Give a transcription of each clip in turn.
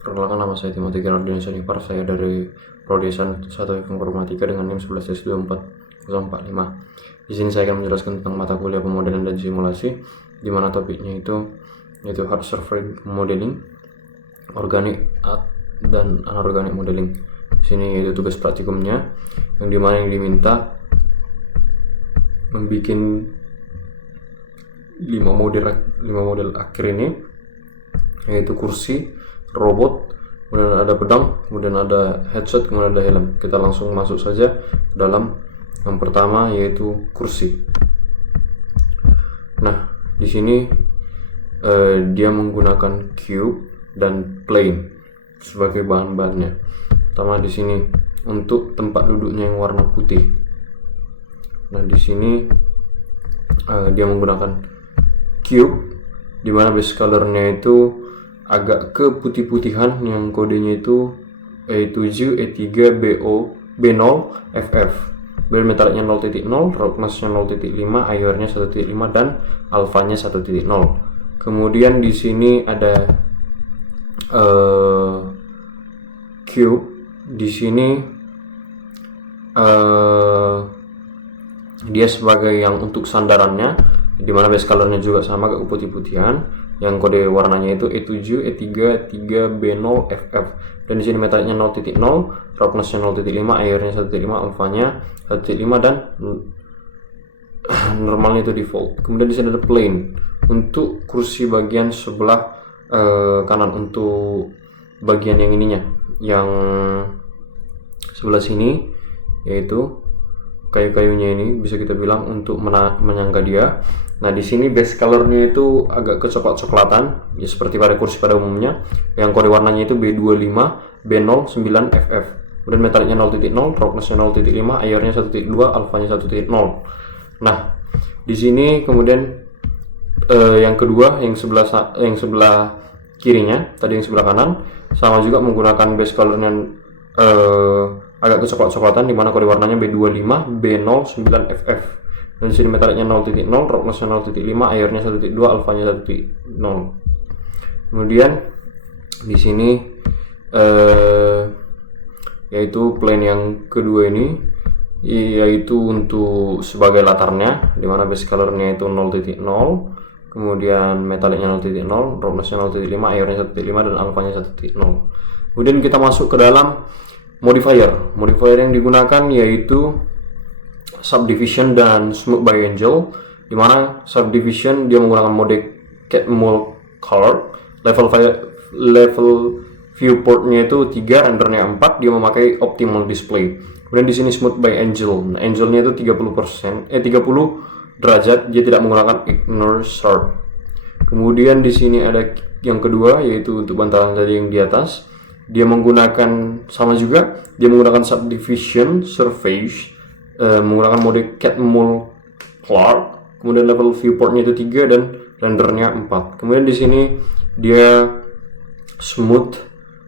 Perkenalkan, nama saya Timothy Gerardin Sonipar. Saya dari Prodi S1 Informatika dengan NIM 11S24045. Di sini saya akan menjelaskan tentang mata kuliah pemodelan dan simulasi, di mana topiknya yaitu hard surface modeling, organik dan anorganik modeling. Di sini yaitu tugas praktikumnya, yang diminta membuat 5 model akhir ini, yaitu kursi, robot, kemudian ada pedang, kemudian ada headset, kemudian ada helm. Kita langsung masuk saja dalam yang pertama, yaitu kursi. Nah, di sini dia menggunakan cube dan plane sebagai bahan-bahannya. Pertama di sini untuk tempat duduknya yang warna putih. Nah, di sini dia menggunakan cube, di mana base colornya itu agak ke putih-putihan, yang kodenya itu E7, E3, BO, B0, FF. Bel metalnya 0.0, roughness-nya 0.5, IR-nya 1.5 dan alpha-nya 1.0. Kemudian di sini ada cube. Di sini dia sebagai yang untuk sandarannya, di mana base colornya juga sama agak putih-putihan, yang kode warnanya itu E7, E3, 3B0, FF. Dan di sini metalnya 0.0, roughness-nya 0.5, IR-nya 1.5, alpha-nya 1.5 dan normalnya itu default. Kemudian di sini ada plane untuk kursi bagian sebelah kanan, untuk bagian yang ininya, yang sebelah sini, yaitu kayu-kayunya ini bisa kita bilang untuk menyangga dia. Nah, di sini base colornya itu agak kecoklat-coklatan, ya seperti pada kursi pada umumnya, yang kode warnanya itu B25, B09, FF. Kemudian metalnya 0.0, roughness-nya 0.5, IR-nya 1.2, alpha-nya 1.0. Nah, di sini kemudian yang kedua, yang sebelah kirinya, tadi yang sebelah kanan, sama juga menggunakan base colornya agak kecoklat-coklatan, di mana kode warnanya B25, B09, FF. Dan di sini metalnya 0.0, roughness-nya 0.5, IR-nya 1.2, alpha-nya 1.0. Kemudian di sini yaitu plane yang kedua ini, yaitu untuk sebagai latarnya, di mana base colornya itu 0.0, kemudian metalnya 0.0, roughness-nya 0.5, IR-nya 1.5 dan alpha-nya 1.0. Kemudian kita masuk ke dalam modifier yang digunakan, yaitu subdivision dan smooth by angel, di mana subdivision dia menggunakan mode cat mold color, level viewportnya itu 3, rendernya 4, dia memakai optimal display. Kemudian di sini smooth by angel, nah, angelnya itu 30 derajat, dia tidak menggunakan ignore sharp. Kemudian di sini ada yang kedua, yaitu untuk bantalan tadi yang di atas, dia menggunakan sama juga, dia menggunakan subdivision surface, menggunakan mode cat mold Clark. Kemudian level viewportnya itu 3 dan rendernya 4. Kemudian di sini dia smooth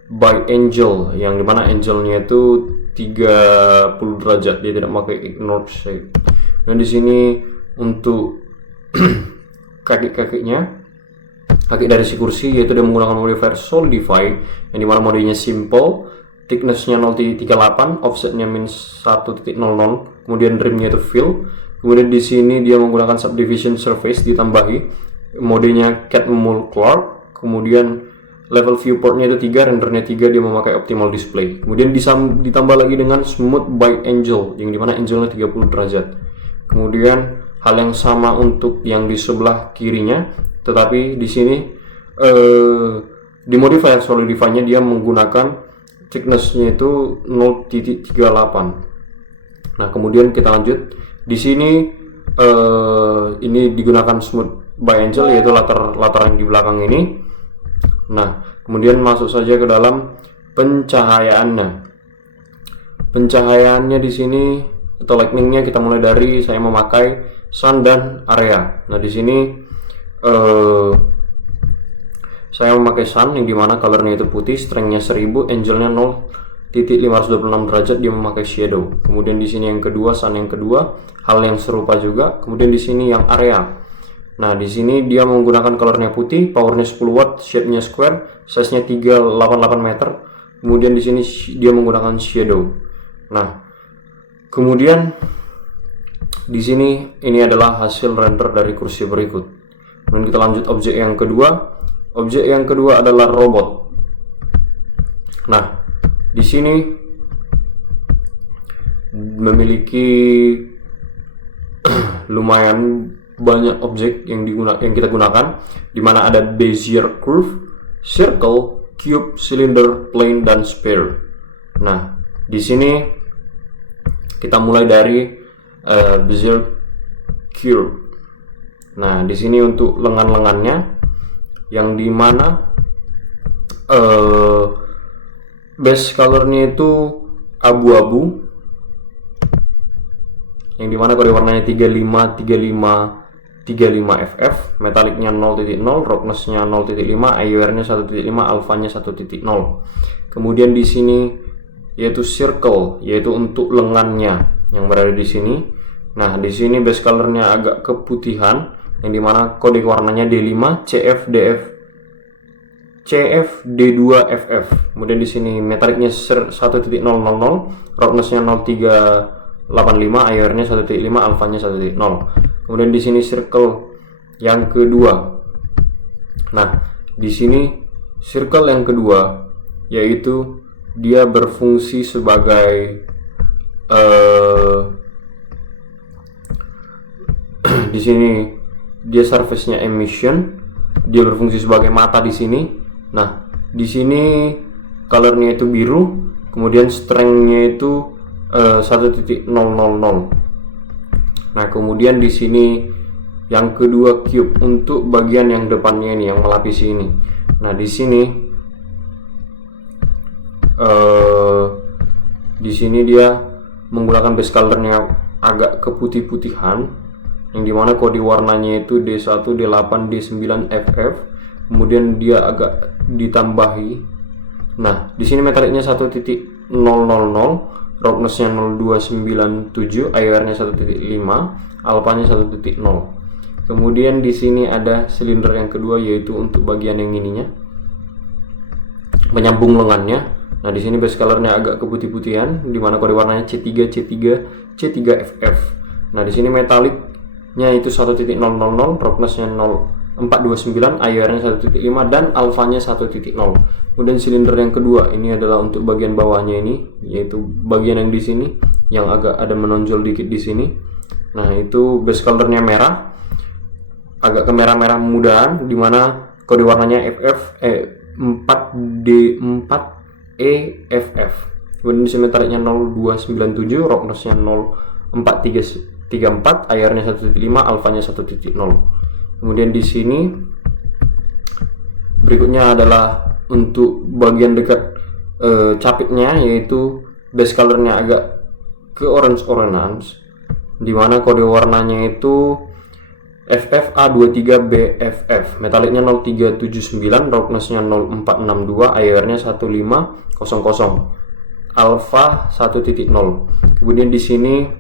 by angel, yang dimana angelnya itu 30 derajat, dia tidak pakai ignore shape. Dan di sini untuk kaki dari si kursi, yaitu dia menggunakan modifier solidify, yang dimana modenya simple, thickness-nya 0.38, offset-nya -1.00, kemudian rimnya itu fill. Kemudian di sini dia menggunakan subdivision surface, ditambahi modenya cat mold Clark. Kemudian level viewportnya itu 3, rendernya 3, dia memakai optimal display. Kemudian ditambah lagi dengan smooth by angel, yang dimana angelnya 30 derajat. Kemudian hal yang sama untuk yang di sebelah kirinya, tetapi di sini di modifier solidify-nya dia menggunakan thickness-nya itu 0.38. Nah, kemudian kita lanjut. Di sini ini digunakan smooth by angel, yaitu latar yang di belakang ini. Nah, kemudian masuk saja ke dalam pencahayaannya. Pencahayaannya di sini atau lighting-nya kita mulai dari saya memakai sun dan area. Nah, di sini saya memakai sun, yang dimana colornya itu putih, strength-nya 1000, angelnya 0.526 derajat, dia memakai shadow. Kemudian di sini yang kedua, sun yang kedua, hal yang serupa juga. Kemudian di sini yang area, Nah, di sini dia menggunakan colornya putih, powernya 10 watt, shape-nya square, size-nya 388 meter. Kemudian di sini dia menggunakan shadow. Nah, kemudian di sini ini adalah hasil render dari kursi berikut. Kemudian kita lanjut objek yang kedua. Objek yang kedua adalah robot. Nah, di sini memiliki lumayan banyak objek yang kita gunakan, di mana ada Bezier curve, circle, cube, cylinder, plane, dan sphere. Nah, di sini kita mulai dari Bezier curve. Nah, di sini untuk lengan-lengannya, yang dimana base colornya itu abu-abu, yang dimana kode warnanya 35 FF, metaliknya 0.0, roughnessnya 0.5, IOR-nya 1.5, alphanya 1.0. Kemudian di sini yaitu circle, yaitu untuk lengannya yang berada di sini. Nah, di sini base colornya agak keputihan, yang dimana kode warnanya D5, CF, D2, FF. Kemudian di sini metaliknya 1.000, roughnessnya 0.385, IOR-nya 1.5, alphanya 1.0. Kemudian di sini circle yang kedua. Nah, di sini circle yang kedua yaitu dia berfungsi sebagai di sini dia surface-nya emission, dia berfungsi sebagai mata di sini. Nah, di sini colornya itu biru, kemudian strength-nya itu 1.000. Nah, kemudian di sini yang kedua cube untuk bagian yang depannya ini, yang melapisi ini. Nah, di sini dia menggunakan base colornya agak keputih-putihan, yang dimana kode warnanya itu D1, D8, D9, FF. Kemudian dia agak ditambahi. Nah, di sini metaliknya 1.000, roughnessnya 0.297, IOR-nya 1.5, alphanya 1.0. Kemudian di sini ada silinder yang kedua, yaitu untuk bagian yang ininya, penyambung lengannya. Nah, di sini base colornya agak keputih-putihan, di mana kode warnanya C3, C3FF. Nah, di sini metaliknya itu 1.000, roughnessnya 429, IOR-nya 1.5, dan alphanya 1.0. Kemudian silinder yang kedua ini adalah untuk bagian bawahnya ini, yaitu bagian yang di sini yang agak ada menonjol dikit di sini. Nah, itu base colornya merah, agak kemerah-merah mudahan, di mana kode warnanya FF 4D4EFF. Kemudian di sini metaliknya 0297, roughnessnya 0434, IOR-nya 1.5, alphanya 1.0. Kemudian di sini berikutnya adalah untuk bagian dekat capitnya, yaitu base colornya agak ke orange, di mana kode warnanya itu FFA23BFF, metaliknya 0379, roughnessnya 0462, IOR-nya 1500, alpha 1.0. Kemudian di sini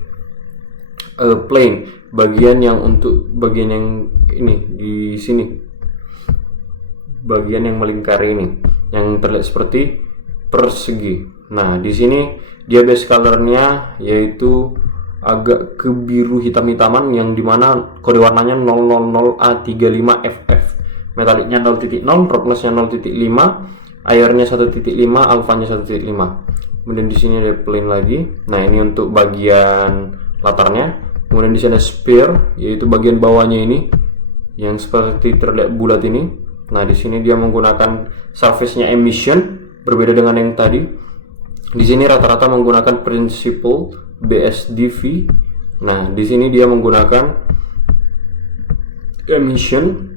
plane, bagian yang untuk bagian yang ini di sini, bagian yang melingkari ini, yang terlihat seperti persegi. Nah, di sini dia base colornya yaitu agak ke biru hitam-hitaman, yang dimana kode warnanya 000A35FF, metaliknya 0.0, roughnessnya 0.5, IOR-nya 1.5, alphanya 1.5. Kemudian di sini ada plane lagi. Nah, ini untuk bagian latarnya. Kemudian di sini ada sphere, yaitu bagian bawahnya ini yang seperti terlihat bulat ini. Nah, di sini dia menggunakan surface-nya emission, berbeda dengan yang tadi. Di sini rata-rata menggunakan principle BSDV. Nah, di sini dia menggunakan emission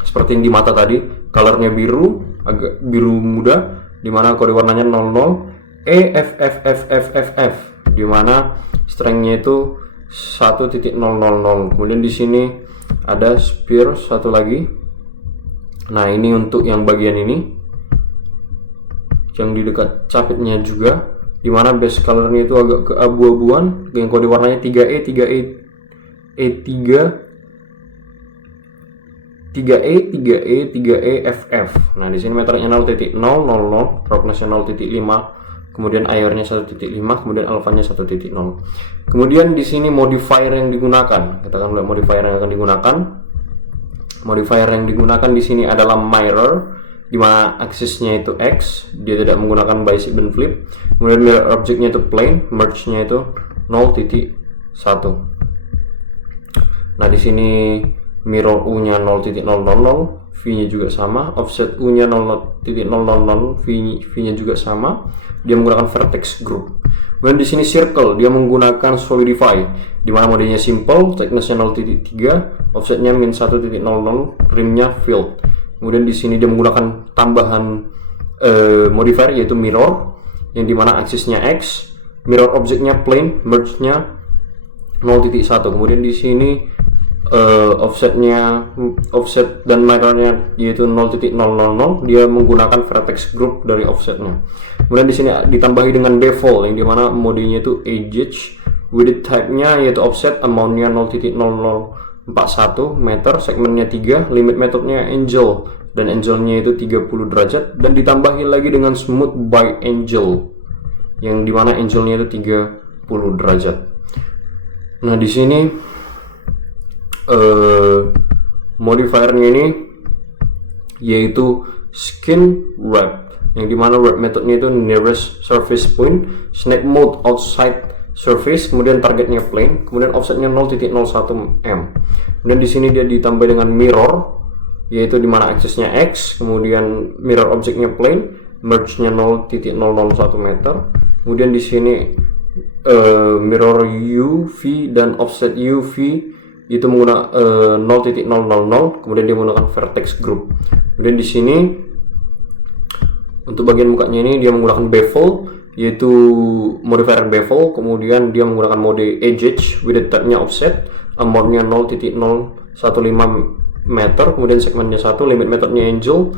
seperti yang di mata tadi, colornya biru, agak biru muda, di mana kode warnanya 00 EFFFFFF, di mana strength-nya itu 1.000. Kemudian di sini ada sphere satu lagi. Nah, ini untuk yang bagian ini, yang di dekat capitnya juga, di mana base colornya itu agak keabu-abuan, yang kode warnanya 3E, 3E, E3, 3E, 3E, 3E, FF. Nah, di sini meternya 0.000, roughness-nya 0.5, kemudian airnya 1.5, kemudian alfanya 1.0. Kemudian di sini modifier yang digunakan. Kita akan lihat modifier yang akan digunakan. Modifier yang digunakan di sini adalah mirror, di mana aksisnya itu X, dia tidak menggunakan bicep dan flip. Kemudian mirror objectnya itu plane, merge-nya itu 0.1. Nah, di sini mirror U-nya 0.000, V-nya juga sama, offset U-nya 0.000, V-nya juga sama. Dia menggunakan vertex group. Kemudian di sini circle, dia menggunakan solidify, di mana modenya simple, thickness-nya 0.3, offset-nya -1.00, rim-nya filled. Kemudian di sini dia menggunakan tambahan modifier yaitu mirror, yang dimana aksisnya X, mirror objectnya plane, merge-nya 0.1. Kemudian di sini offset dan mirrornya yaitu 0.000, dia menggunakan vertex group dari offsetnya. Kemudian di sini ditambahi dengan bevel, yang dimana modenya itu edge, width type-nya yaitu offset, amount-nya 0.0041 meter, segmennya 3, limit metode-nya angel, dan angle-nya itu 30 derajat, dan ditambahi lagi dengan smooth by angel, yang dimana angle-nya itu 30 derajat. Nah, di sini modifiernya ini yaitu skin wrap, yang dimana wrap metodenya itu nearest surface point, snap mode outside surface, kemudian targetnya plane, kemudian offsetnya 0.01 m. Kemudian di sini dia ditambah dengan mirror, yaitu dimana aksesnya X, kemudian mirror objectnya plane, merge-nya 0.001 meter. Kemudian di sini mirror U, V, dan offset U, V itu menggunakan 0.000, kemudian dia menggunakan vertex group. Kemudian di sini untuk bagian mukanya ini dia menggunakan bevel, yaitu modifier bevel, kemudian dia menggunakan mode edge, width type-nya offset, amount-nya 0.015 meter, kemudian segmennya 1, limit metode-nya angel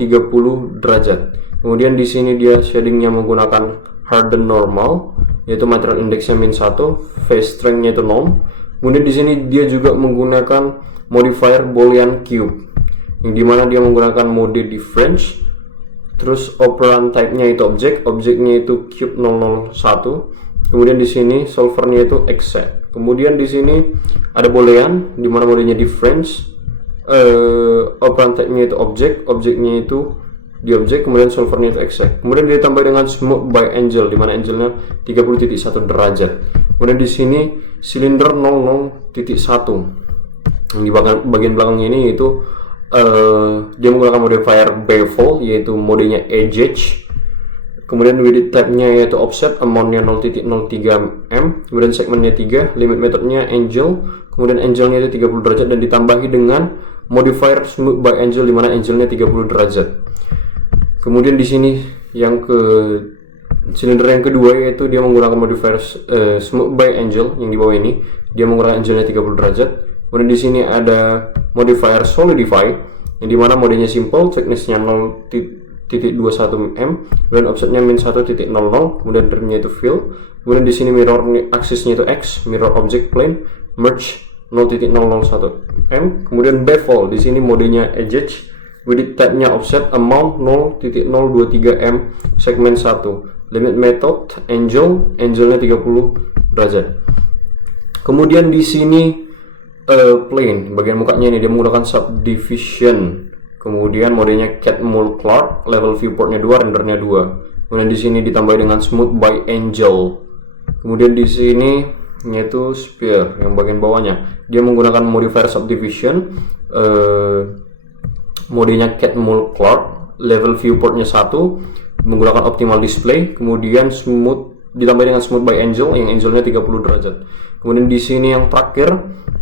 30 derajat. Kemudian di sini dia shading-nya menggunakan harden normal, yaitu material index-nya -1, phase strength-nya itu 0. Kemudian di sini dia juga menggunakan modifier Boolean cube, yang dimana dia menggunakan mode difference. Terus operand type-nya itu objeknya itu cube 001. Kemudian di sini solvernya itu exact. Kemudian di sini ada Boolean, di mana modenya difference. Operand type-nya itu objeknya itu di objek, kemudian solvernya itu exact. Kemudian ditambah dengan smooth by angle, di mana angle-nya 30.1 derajat. Kemudian di sini silinder 00.1, yang di bagian belakangnya ini itu dia menggunakan modifier bevel, yaitu modenya edge. Kemudian width type-nya yaitu offset, amount-nya 0.03 m, kemudian segmennya 3, limit metode-nya angel, kemudian angle-nya itu 30 derajat, dan ditambahi dengan modifier smooth by angle, di mana angle-nya 30 derajat. Kemudian di sini yang silinder yang kedua yaitu dia menggunakan modifier smooth by angle, yang di bawah ini dia menggunakan angle-nya 30 derajat. Kemudian di sini ada modifier solidify, yang dimana modenya simple, thickness-nya 0.21 m, kemudian offsetnya -1.00, kemudian rimnya itu fill. Kemudian di sini mirror aksisnya itu X, mirror object plane, merge 0.001 m. Kemudian bevel, di sini modenya edge, width type-nya offset, amount 0.023 m, segmen 1, limit method angle-nya 30 derajat. Kemudian di sini plane, bagian mukanya ini dia menggunakan subdivision. Kemudian modenya cat mold Clark, level viewportnya 2, rendernya 2. Kemudian di sini ditambah dengan smooth by angel. Kemudian di sini yaitu sphere, yang bagian bawahnya dia menggunakan modifier subdivision, modenya cat mold Clark, level viewportnya 1, menggunakan optimal display. Kemudian smooth ditambah dengan smooth by angel, yang angle-nya 30 derajat. Kemudian di sini yang terakhir,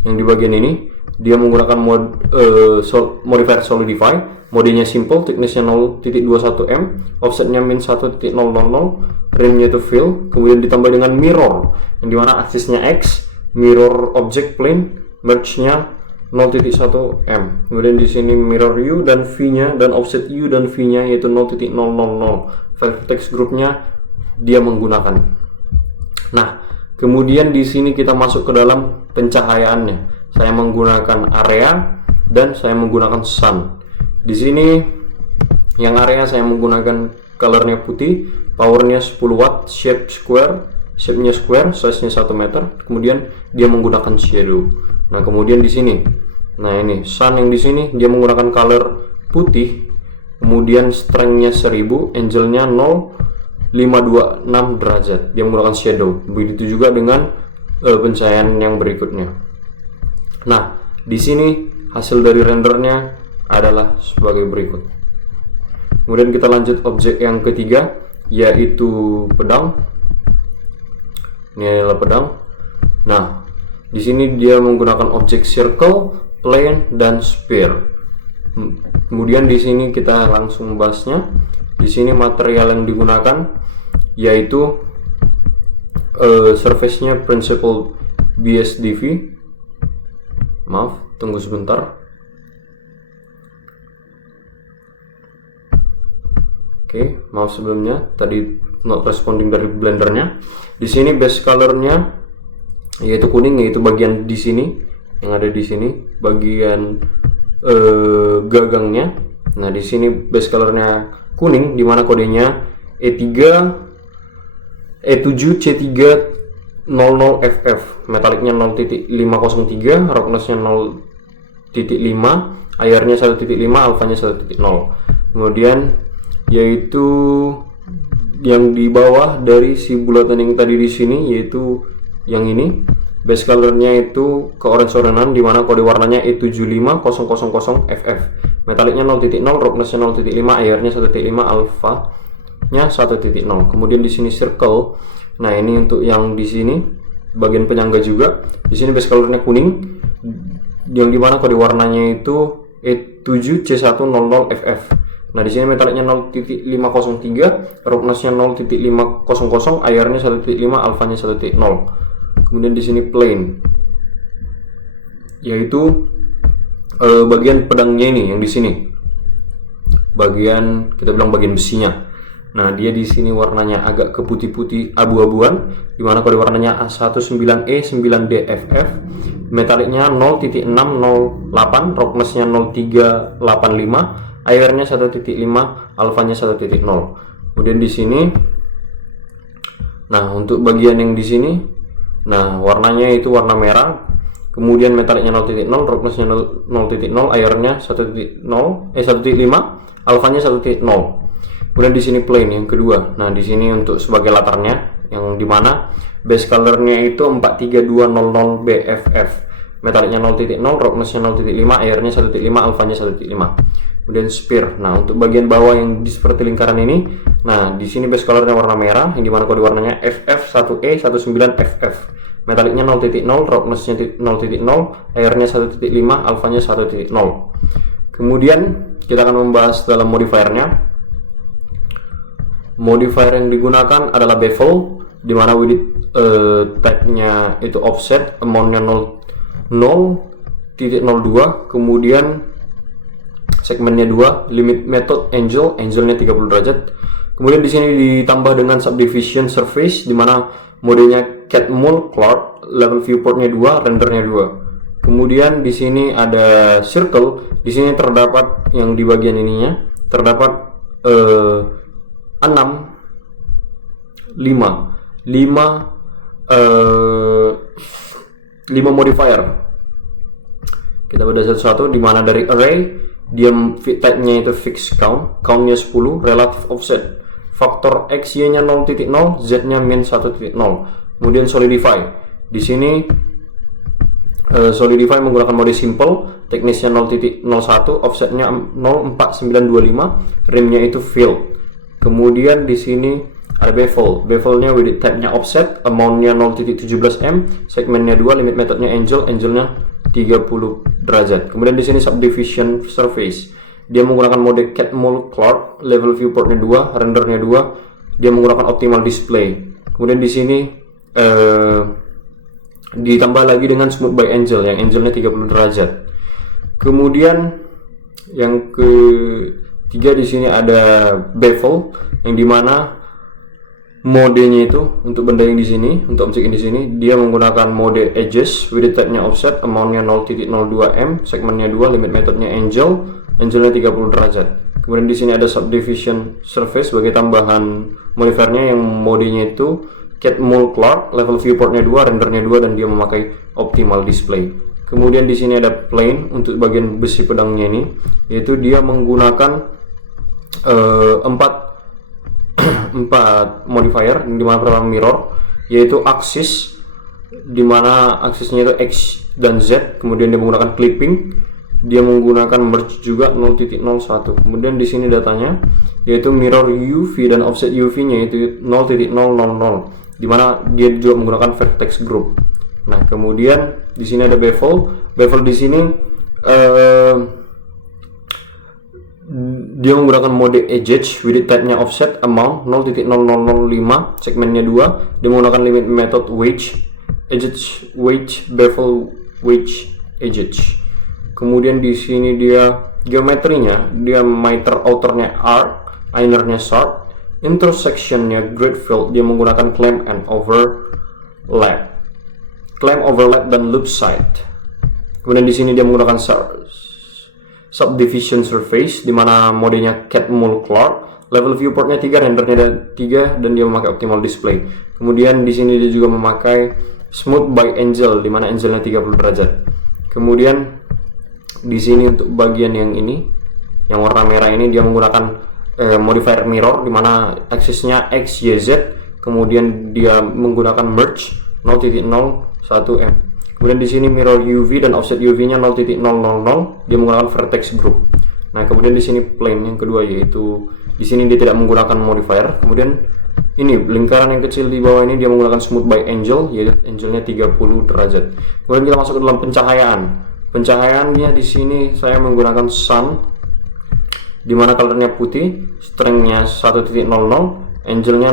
yang di bagian ini dia menggunakan modifier solidify, modenya simple, thickness-nya 0.21 m, offsetnya -1.000, rimnya itu fill. Kemudian ditambah dengan mirror, yang dimana aksisnya X, mirror object plane, merge-nya 0.1 m. Kemudian di sini mirror U dan V-nya, dan offset U dan V-nya yaitu 0.000. Vertex group-nya dia menggunakan. Nah, kemudian di sini kita masuk ke dalam pencahayaannya. Saya menggunakan area, dan saya menggunakan sun. Di sini yang area saya menggunakan colornya putih, powernya 10 watt, shape-nya square, size-nya 1 meter. Kemudian dia menggunakan shadow. Nah, kemudian di sini, nah ini sun yang di sini dia menggunakan color putih, kemudian strength-nya 1000, angle-nya 0,526 derajat. Dia menggunakan shadow. Begitu juga dengan pencahayaan yang berikutnya. Nah, di sini hasil dari rendernya adalah sebagai berikut. Kemudian kita lanjut objek yang ketiga, yaitu pedang. Ini adalah pedang. Nah, di sini dia menggunakan objek circle, plane, dan sphere. Kemudian di sini kita langsung membahasnya. Di sini material yang digunakan yaitu surface-nya Principled BSDV. Maaf, tunggu sebentar. Oke, maaf sebelumnya tadi not responding dari blendernya. Di sini base colornya yaitu kuning, yaitu bagian di sini yang ada di sini, bagian gagangnya. Nah, di sini base colornya kuning, dimana kodenya E7C300FF, metaliknya 0.503, roughness-nya 0.5, IR-nya 1.5, alpha-nya 1.0. Kemudian yaitu yang di bawah dari si bulatan yang tadi di sini, yaitu yang ini. Base colornya itu ke orange-orangean, dimana kode warnanya E75000FF, metaliknya 0.0, roughness-nya 0.5, IR-nya 1.5, alpha-nya 1.0. Kemudian di sini circle. Nah, ini untuk yang di sini bagian penyangga juga. Di sini base colornya kuning, yang dimana kode warnanya itu E7C100FF. Nah, di sini metaliknya 0.503, roughness-nya 0.500, IR-nya 1.5, alpha-nya 1.0. Kemudian di sini plane, yaitu bagian pedangnya ini yang di sini. Bagian, kita bilang bagian besinya. Nah, dia di sini warnanya agak ke putih-putih abu-abuan, dimana kode warnanya A19E9DFF, metaliknya 0.608, roughness-nya 0.385, IR-nya 1.5, alpha-nya 1.0. Kemudian di sini, nah untuk bagian yang di sini, nah warnanya itu warna merah. Kemudian metaliknya 0.0, roughness-nya 0.0, IR-nya 1.5, alpha-nya 1.0. Kemudian di sini plane yang kedua. Nah, di sini untuk sebagai latarnya, yang dimana base colornya itu 43200BFF, metaliknya 0.0, roughness-nya 0.5, IR-nya 1.5, alpha-nya 1.5. Kemudian sphere. Nah, untuk bagian bawah yang di seperti lingkaran ini, nah di sini base colornya warna merah, yang dimana kode warnanya FF1E19FF, metaliknya 0.0, roughness-nya 0.0, IR-nya 1.5, alpha-nya 1.0. Kemudian kita akan membahas dalam modifiernya. Modifier yang digunakan adalah bevel, dimana width type-nya itu offset, amount-nya 0.02, kemudian segmennya 2, limit method angle-nya 30 derajat. Kemudian di sini ditambah dengan subdivision surface, dimana modenya cat mold cloud, level viewportnya 2, rendernya 2. Kemudian di sini ada circle. Di sini terdapat yang di bagian ininya terdapat 5 modifier. Kita beda satu-satu, dimana dari array dia fit type-nya itu fixed count-nya 10, relative offset, faktor x y-nya 0.0, z-nya min 1.0. Kemudian solidify. Di sini solidify menggunakan mode simple, thickness-nya 0.01, offset-nya 04925, rim-nya itu fill. Kemudian di sini ada bevel-nya width type-nya offset, amount-nya 0.17 m, segmennya 2, limit methodnya angle-nya 30 derajat. Kemudian di sini subdivision surface. Dia menggunakan mode cat mold cloud, level viewportnya 2, rendernya 2. Dia menggunakan optimal display. Kemudian di sini ditambah lagi dengan smooth by angle, yang angle-nya 30 derajat. Kemudian yang ketiga di sini ada bevel, yang dimana modenya itu untuk benda yang di sini, untuk objek yang di sini, dia menggunakan mode edges with type-nya offset, amount-nya 0.02 m, segmennya 2, limit metode-nya angelnya 30 derajat. Kemudian di sini ada subdivision surface sebagai tambahan modifiernya yang modenya itu Catmull Clark, level viewportnya 2, rendernya 2, dan dia memakai optimal display. Kemudian di sini ada plane untuk bagian besi pedangnya ini, yaitu dia menggunakan 4 modifier di mana pertama mirror, yaitu axis di mana aksisnya itu X dan Z, kemudian dia menggunakan clipping, dia menggunakan merge juga 0.01. Kemudian di sini datanya yaitu mirror UV dan offset UV-nya itu 0.000, di mana dia juga menggunakan vertex group. Nah, kemudian di sini ada bevel di sini dia menggunakan mode edge with type-nya offset, amount 0.0005, segmennya 2, dia menggunakan limit method edge bevel edge. Kemudian di sini dia geometrinya, dia miter outernya arc, innernya sharp, intersectionnya great field, dia menggunakan clamp overlap dan loop side. Kemudian di sini dia menggunakan subdivision surface di mana modenya Catmull Clark, level viewportnya 3, rendernya 3, dan dia memakai optimal display. Kemudian di sini dia juga memakai smooth by angel di mana angelnya 30 derajat. Kemudian di sini untuk bagian yang ini, yang warna merah ini, dia menggunakan modifier mirror di mana aksisnya X, Y, Z. Kemudian dia menggunakan merge 0.01 m. Kemudian di sini mirror UV dan offset UV-nya 0.000, dia menggunakan vertex group. Nah, kemudian di sini plane yang kedua, yaitu di sini dia tidak menggunakan modifier. Kemudian ini lingkaran yang kecil di bawah ini dia menggunakan smooth by angel, yaitu angelnya 30 derajat. Kemudian kita masuk ke dalam pencahayaan. Pencahayaannya di sini saya menggunakan sun, di mana colornya putih, strength-nya 1.00, angelnya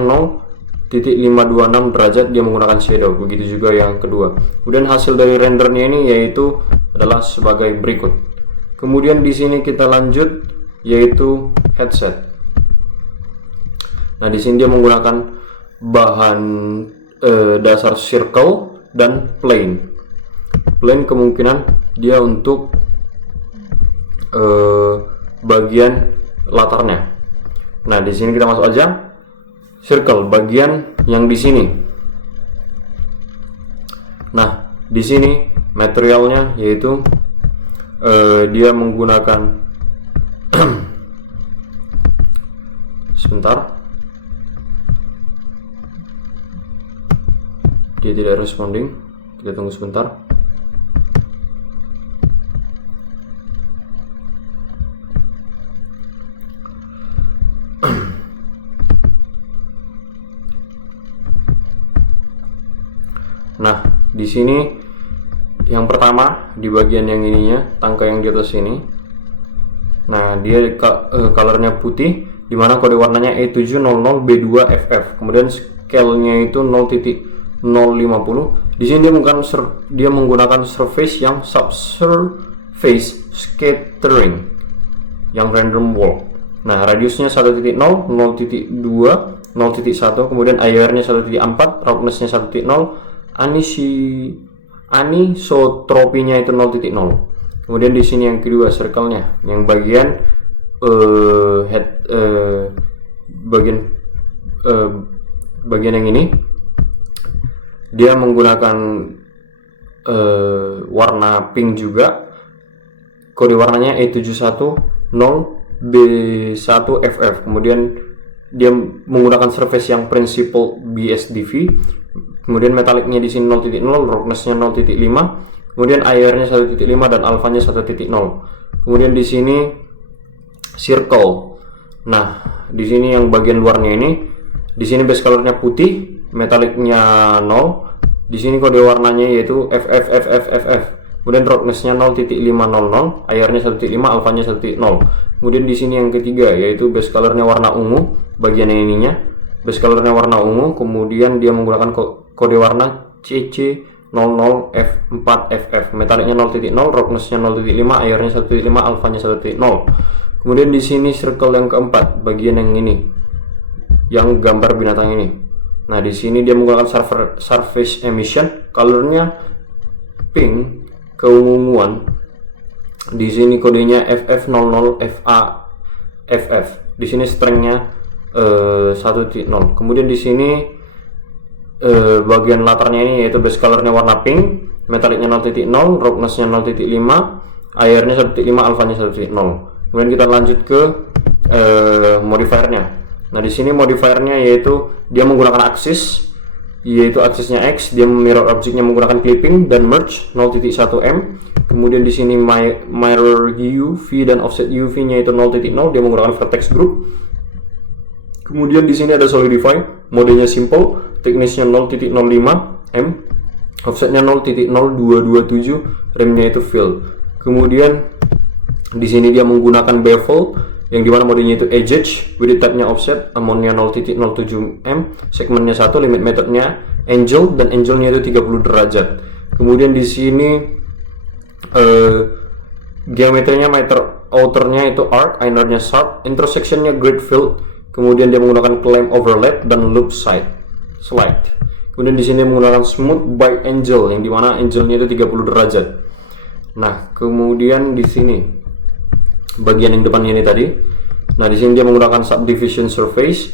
0.526 derajat, dia menggunakan shadow. Begitu juga yang kedua. Kemudian hasil dari rendernya ini yaitu adalah sebagai berikut. Kemudian di sini kita lanjut yaitu headset. Nah, di sini dia menggunakan bahan dasar circle dan plane. Plane kemungkinan dia untuk bagian latarnya. Nah, di sini kita masuk aja. Circle bagian yang di sini. Nah, di sini materialnya yaitu dia menggunakan sebentar, dia tidak responding, kita tunggu sebentar. Nah, di sini yang pertama di bagian yang ininya, tangkai yang di atas ini. Nah, dia colornya putih, di mana kode warnanya E700B2FF. Kemudian scale-nya itu 0.050. Di sini dia menggunakan surface yang subsurface scattering, yang random wall. Nah, radiusnya 1.0, 0.2, 0.1, kemudian IR-nya 1.4, roughness-nya 1.0, anisotropinya itu 0.0. Kemudian di sini yang kedua circle-nya, yang bagian bagian yang ini dia menggunakan warna pink juga. Kode warnanya E710B1FF. Kemudian dia menggunakan surface yang principal BSDV. Kemudian metaliknya di sini 0.0, roughness-nya 0.5, kemudian IR-nya 1.5 dan alpha-nya 1.0. Kemudian di sini circle. Nah, di sini yang bagian luarnya ini, di sini base color-nya putih, metaliknya 0. Di sini kode warnanya yaitu FFFFFF. Kemudian roughness-nya 0.500, IR-nya 1.5, alpha-nya 1.0. Kemudian di sini yang ketiga yaitu base color-nya warna ungu, bagian yang ininya. Base color-nya warna ungu, kemudian dia menggunakan kode warna CC00F4FF. Metaliknya 0.0, roughness-nya 0.5, IR-nya 1.5, alpha-nya 1.0. Kemudian di sini circle yang keempat, bagian yang ini, yang gambar binatang ini. Nah, di sini dia menggunakan surface emission, colornya pink, keunguan. Di sini kodenya FF00FA. Di sini strengthnya 1.0. Kemudian di sini bagian latarnya ini yaitu base colornya warna pink, metalicnya 0.0, roughnessnya 0.5, airnya 1.5, alfanya 1.0. Kemudian kita lanjut ke modifiernya. Nah, di sini modifiernya yaitu dia menggunakan axis, yaitu aksisnya X, dia mirror objeknya menggunakan clipping dan merge 0.1 m. Kemudian di sini mirror UV dan offset UV-nya itu 0.0, dia menggunakan vertex group. Kemudian di sini ada solidify, modenya simple, thickness-nya 0.05 m, offset-nya 0.0227, remnya itu fill. Kemudian di sini dia menggunakan bevel yang dimana modenya itu edge with type-nya offset, amount-nya 0.07 m, segmennya 1, limit method-nya angel dan angelnya itu 30 derajat. Kemudian di sini geometrinya meter, outernya itu arc, innernya sharp, intersection-nya grid field. Kemudian dia menggunakan clamp overlap dan loop slide. Kemudian di sini menggunakan smooth by angel yang dimana angelnya itu 30 derajat. Nah, kemudian di sini bagian yang depannya ini tadi. Nah, di sini dia menggunakan subdivision surface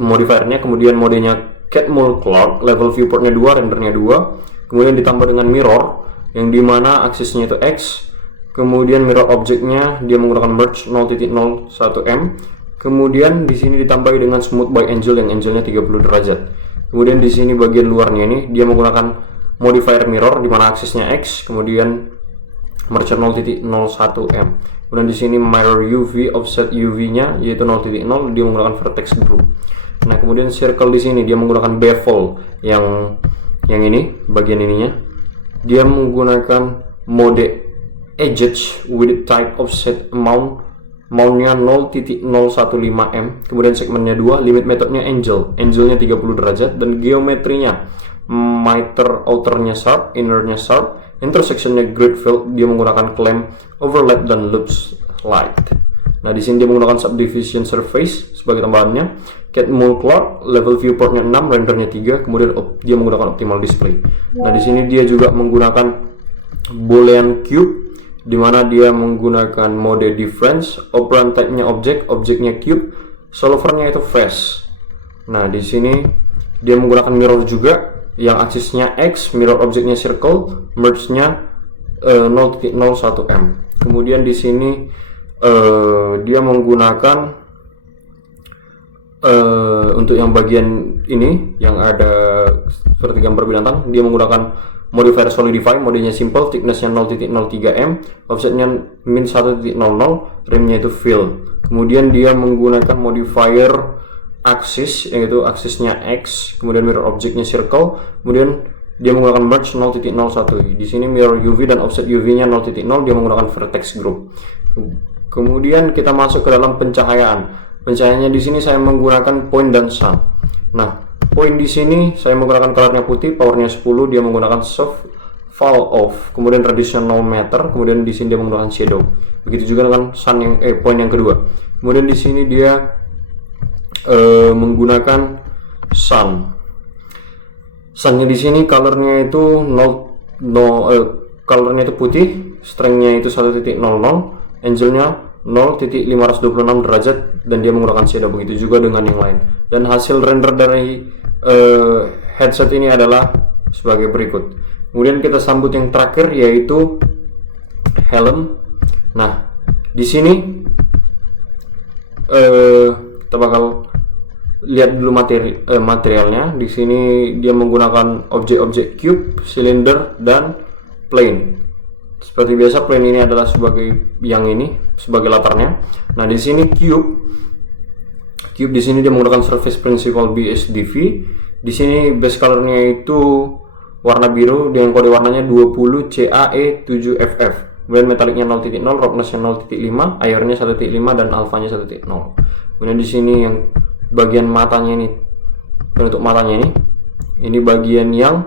modifiernya, kemudian modenya Catmull Cloud, level viewportnya 2, rendernya 2. Kemudian ditambah dengan mirror yang dimana aksisnya itu X. Kemudian mirror objeknya dia menggunakan merge 0.01 m. Kemudian di sini ditambahi dengan smooth by angel yang angelnya 30 derajat. Kemudian di sini bagian luarnya ini dia menggunakan modifier mirror di mana aksisnya X, kemudian merge 0.01 m. Kemudian di sini mirror UV, offset UV-nya yaitu 0.0, dia menggunakan vertex group. Nah, kemudian circle di sini dia menggunakan bevel yang ini bagian ininya. Dia menggunakan mode edge with type offset mount-nya 0.015 m, kemudian segmennya 2, limit methodnya angelnya 30 derajat, dan geometrinya meter outernya sharp, innernya sharp, intersectionnya grid field, dia menggunakan clamp overlap dan loop slide. Nah, di sini dia menggunakan subdivision surface sebagai tambahannya, Catmull Cloud, level viewportnya 6, rendernya 3, kemudian dia menggunakan optimal display. Nah, di sini dia juga menggunakan Boolean cube, di mana dia menggunakan mode difference, operand type-nya objeknya cube, solvernya itu fresh. Nah, di sini dia menggunakan mirror juga yang aksisnya X, mirror objeknya circle, merge-nya 0.01 m. Kemudian di sini dia menggunakan untuk yang bagian ini yang ada seperti gambar binatang, dia menggunakan modifier solidify, modenya simple, thickness-nya 0.03 m, offset-nya min 1.00, remnya itu fill. Kemudian dia menggunakan modifier axis, yaitu aksisnya X, kemudian mirror objeknya circle, kemudian dia menggunakan merge 0.01. Di sini mirror UV dan offset UV-nya 0.0, dia menggunakan vertex group. Kemudian kita masuk ke dalam pencahayaan. Pencahayaannya di sini saya menggunakan point dan sun. Nah, point di sini saya menggunakan colornya putih, powernya 10, dia menggunakan soft fall off, kemudian radiusnya 0 meter, kemudian di sini dia menggunakan shadow. Begitu juga dengan sun yang point yang kedua. Kemudian di sini dia menggunakan sun. Sunnya di sini colornya itu colornya itu putih, strengthnya itu 1.00, angelnya 0.526 derajat, dan dia menggunakan shadow. Begitu juga dengan yang lain. Dan hasil render dari headset ini adalah sebagai berikut. Kemudian kita sambut yang terakhir yaitu helm. Nah, di sini kita bakal lihat dulu materialnya. Di sini dia menggunakan objek-objek cube, cylinder, dan plane. Seperti biasa, plane ini adalah sebagai yang ini sebagai latarnya. Nah, di sini cube di sini dia menggunakan surface principal BSDV. Di sini base colornya itu warna biru dengan kode warnanya 20 CAE7FF. Kemudian metalicnya 0.0, roughnessnya 0.5, airnya 1.5, dan alfanya 1.0. Kemudian di sini yang bagian matanya ini, penutup matanya ini bagian yang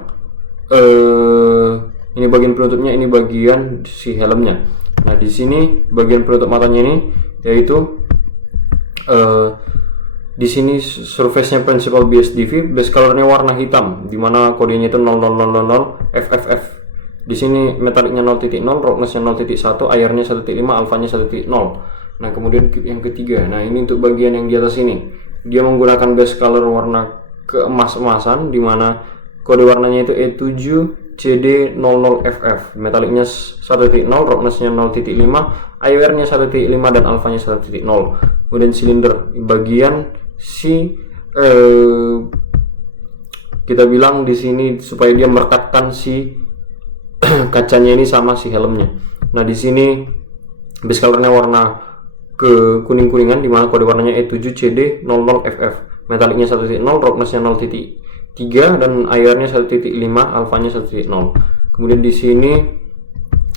ini bagian penutupnya, ini bagian si helmnya. Nah, di sini bagian penutup matanya ini yaitu Di sini surface-nya principal BSDV, base color-nya warna hitam, di mana kodenya itu 00000 FFF. Di sini metaliknya 0.0, roughness-nya 0.1, airnya 1.5, alfanya 1.0. Nah, kemudian yang ketiga, nah ini untuk bagian yang di atas ini, dia menggunakan base color warna keemas-emasan, di mana kode warnanya itu E7CD00FF, metaliknya 1.0, roughness-nya 0.5, airnya 1.5 dan alfanya 1.0. Kemudian silinder bagian kita bilang di sini supaya dia merekatkan si kacanya ini sama si helmnya. Nah, di sini base colornya warna ke kuning-kuningan, di mana kode warnanya E7CD00FF, metaliknya 1.0, roughness-nya 0.3 dan airnya 1.5, alfanya 1.0. Kemudian di sini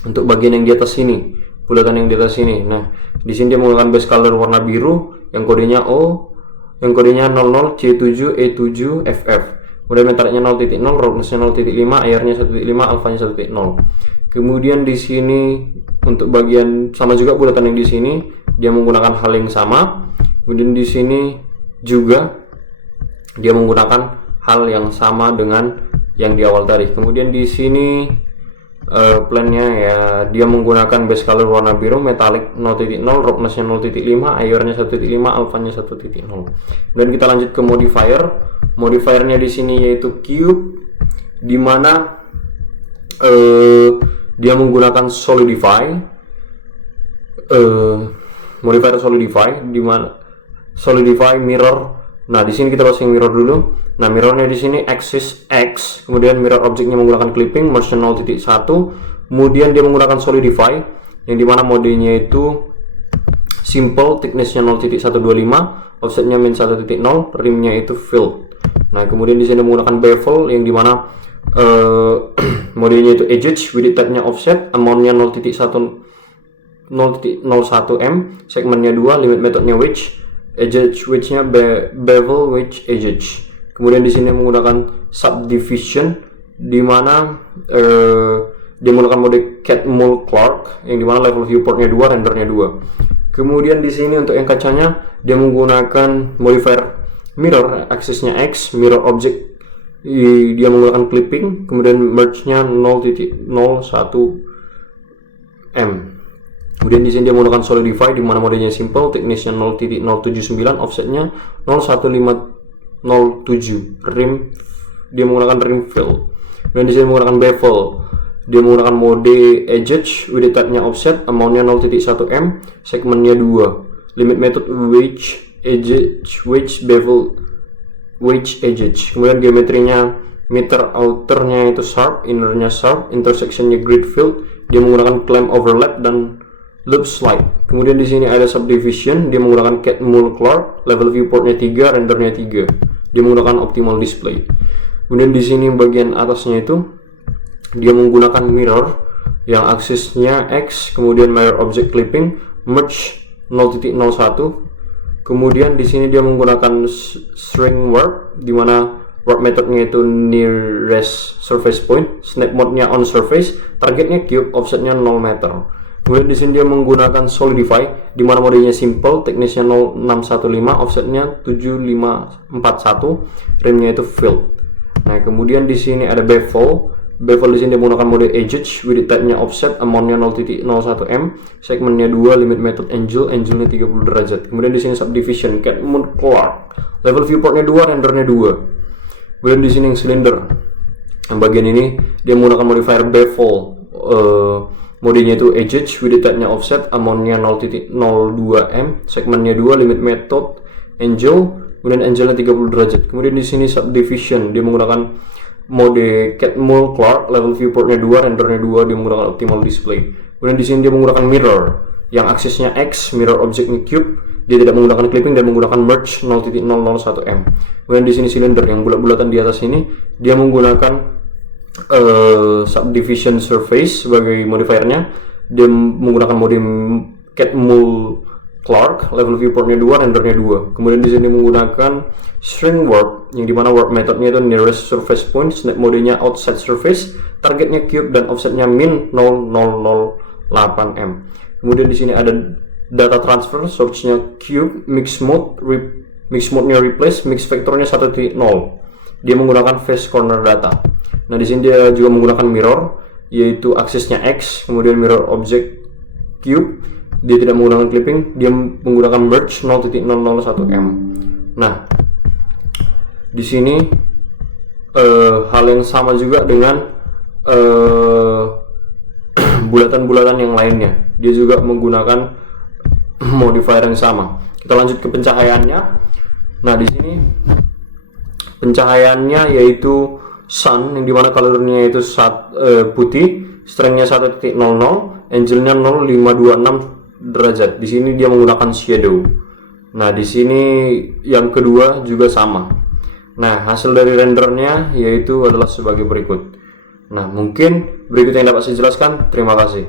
untuk bagian yang di atas sini, bulatan yang di atas sini. Nah, di sini dia menggunakan base color warna biru yang kodenya O, yang kodenya 00C7E7FF. Kemudian metaliknya 0.0, roughness-nya 0.5, airnya 1.5, alfanya 1.0. Kemudian di sini untuk bagian sama juga bulatan yang di sini, dia menggunakan hal yang sama. Kemudian di sini juga dia menggunakan hal yang sama dengan yang di awal tadi. Kemudian di sini plan-nya ya, dia menggunakan base color warna biru, metalik 0.0, roughness-nya 0.5, airnya 1.5, alfanya 1.0. Dan kita lanjut ke modifier. Modifiernya di sini yaitu cube, di mana dia menggunakan solidify, modifier solidify, di mana solidify mirror. Nah, di sini kita bahas yang mirror dulu. Nah, mirrornya di sini axis X, kemudian mirror objeknya menggunakan clipping, merge 0.1, kemudian dia menggunakan solidify, yang dimana modenya itu simple, thicknessnya 0.125, offsetnya min 1.0, rimnya itu filled. Nah, kemudian di sini menggunakan bevel, yang dimana modenya itu edge, width type-nya offset, amount-nya 0.1 m, segmentnya 2, limit methodnya wedge, wedge-nya bevel wedge edge. Kemudian di sini menggunakan subdivision, di mana dia menggunakan mode Catmull Clark, yang dimana level viewportnya 2, rendernya 2. Kemudian di sini untuk yang kacanya dia menggunakan modifier mirror, aksesnya X, mirror object dia menggunakan clipping, kemudian merge-nya 0.01 m. Kemudian di sini dia menggunakan solidify, di mana modenya simple, thickness-nya 0.079, offset-nya 0.1507, rim dia menggunakan rim fill. Dan di sini menggunakan bevel, dia menggunakan mode edge, width type-nya offset, amount-nya 0.1 m, segmentnya 2, limit method wedge edge, wedge bevel wedge edge. Kemudian geometrinya meter, outernya itu sharp, innernya sharp, intersectionnya grid fill, dia menggunakan clamp overlap dan loop slide. Kemudian di sini ada subdivision, dia menggunakan Catmull Clark, level viewportnya 3, rendernya 3. Dia menggunakan optimal display. Kemudian di sini bagian atasnya itu dia menggunakan mirror yang aksesnya X, kemudian mirror object clipping, merge 0.01. Kemudian di sini dia menggunakan string warp, di mana warp methodnya itu nearest surface point, snap mode-nya on surface, targetnya cube, offsetnya 0 meter. Kemudian di sini dia menggunakan solidify, di mana modenya simple, thickness-nya 0615, offset-nya 7541, rimnya itu filled. Nah, kemudian di sini ada bevel. Bevel di sini dia menggunakan mode edge, width type-nya offset, amount-nya 0.01 m, segmentnya 2, limit method angle, angle-nya 30 derajat. Kemudian di sini subdivision, Catmull Clark, level viewportnya 2, rendernya 2. Kemudian di sini yang silinder. Yang bagian ini dia menggunakan modifier bevel. Modenya itu edge, width type-nya offset, amount-nya 0.02 m, segmentnya 2, limit method angle, kemudian angle-nya 30 derajat. Kemudian di sini subdivision, dia menggunakan mode Catmull Clark, level viewportnya 2, rendernya 2, dia menggunakan optimal display. Kemudian di sini dia menggunakan mirror yang aksesnya X, mirror objectnya cube, dia tidak menggunakan clipping dan menggunakan merge 0.001 m. Kemudian di sini silinder yang bulat-bulatan di atas ini dia menggunakan subdivision surface sebagai modifiernya. Dia menggunakan mode Catmull Clark, level viewportnya 2, rendernya 2. Kemudian di sini menggunakan string warp, yang dimana warp methodnya itu nearest surface point, snap modenya outside surface, targetnya cube dan offsetnya min 0008 m. Kemudian di sini ada data transfer, source-nya cube, mix mode, mix mode-nya replace, mix vektornya 1.0. Dia menggunakan face corner data. Nah, di sini dia juga menggunakan mirror, yaitu aksesnya X, kemudian mirror object cube. Dia tidak menggunakan clipping, dia menggunakan merge 0.001m. Nah, di sini hal yang sama juga dengan bulatan-bulatan yang lainnya. Dia juga menggunakan modifier yang sama. Kita lanjut ke pencahayaannya. Nah, di sini pencahayaannya yaitu sun, yang dimana colornya itu putih, strength-nya 1.00, angle-nya 0,526 derajat. Di sini dia menggunakan shadow. Nah, di sini yang kedua juga sama. Nah, hasil dari rendernya yaitu adalah sebagai berikut. Nah, mungkin berikut yang dapat saya jelaskan. Terima kasih.